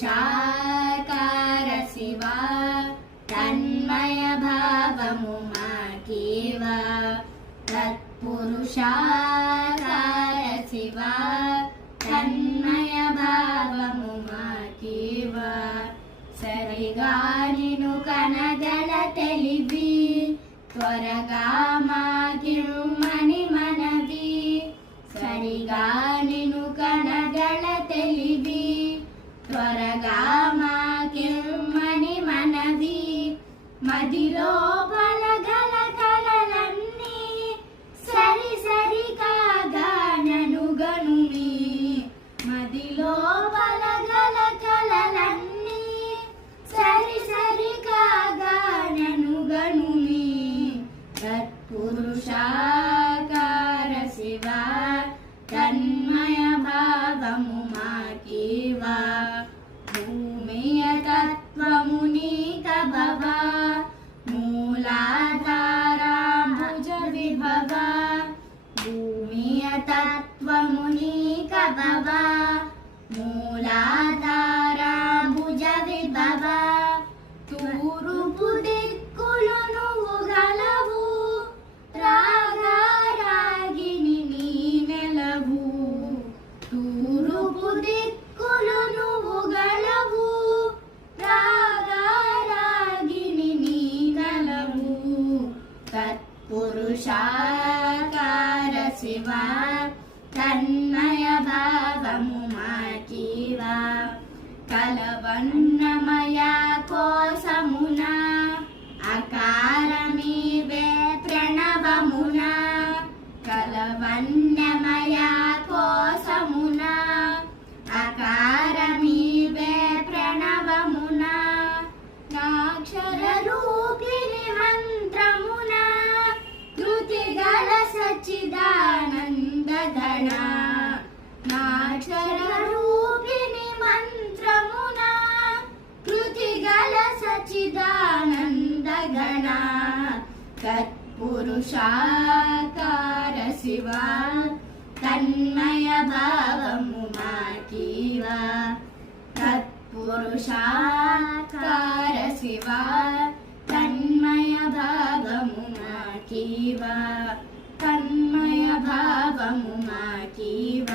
తత్పురుషాకార శివ తన్మయ భావము మాకీవ తత్పురుషాకార శివ తన్మయ భావము మాకీవ సరిగా నిను కనగల తెలివి త్వరగా మాకిమ్మని మనవి సరిగా నిను కనగల తెలివి త్వరగా మాకిమ్మని మనవి మదిలో బలగల కలలన్నీ సరి సరి కాగా నను గనుమి మదిలో బలగల కలలన్నీ సరి సరి కాగా నను గనుమి తత్పురుషాకార శివ తన్మయ భావము మాకీవ భూమియ తత్వము నీక భవ మూలాధారాంబుజ విభవ భూమియ తత్వము నీక భవ మూలాధారాంబుజ విభవ తూరుపు దిక్కులు నువ్వు గలవు రాగారాగిని నీ నెలవు తూరుపు దిక్కులు నువ్వు గలవు రాగారాగిని నీ నెలవు తత్పురుషాకార శివ తన్మయ భావము మాకీవ కలవన్నమయ కోసమున అకారమీవే ప్రణవమున కలవన్నమయ కోసమున అకారమీవే ప్రణవమున నాక్షర రూపిణి మంత్రమున కృతిగల సచ్చిదానంద గణ నాక్షర రూపిణి మంత్రమున కృతిగల సచ్చిదానంద గణ తత్పురుషాకార శివ తన్మయ భావము మాకీవ తత్పురుషాకార శివ తన్మయ భావము మాకీవ తన్మయ భావము మాకీవ